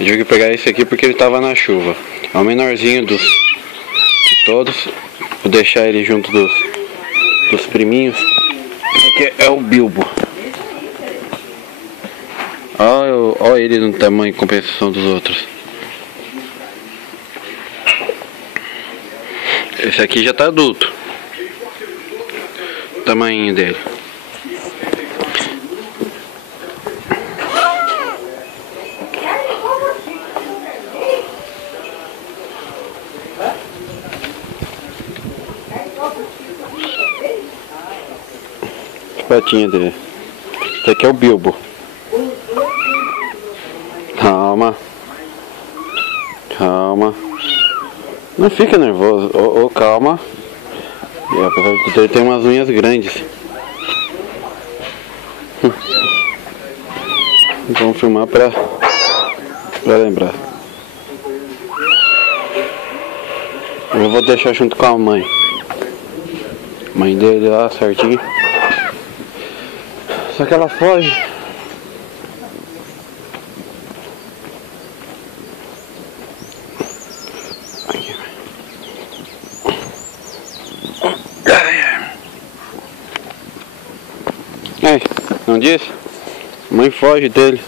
Eu tive que pegar esse aqui porque ele tava na chuva. É o menorzinho de todos. Vou deixar ele junto dos priminhos. Esse aqui é o Bilbo. Olha ele no tamanho em compensação dos outros. Esse aqui já tá adulto. O tamanho dele. As patinhas dele. Esse aqui é o Bilbo. Calma. Calma. Não fica nervoso. Calma. E apesar de ele ter umas unhas grandes. Vamos filmar pra lembrar. Eu vou deixar junto com a mãe. Mãe dele lá certinho. Só que ela foge. Ei, não disse? Mãe foge dele.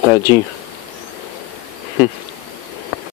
Tadinho.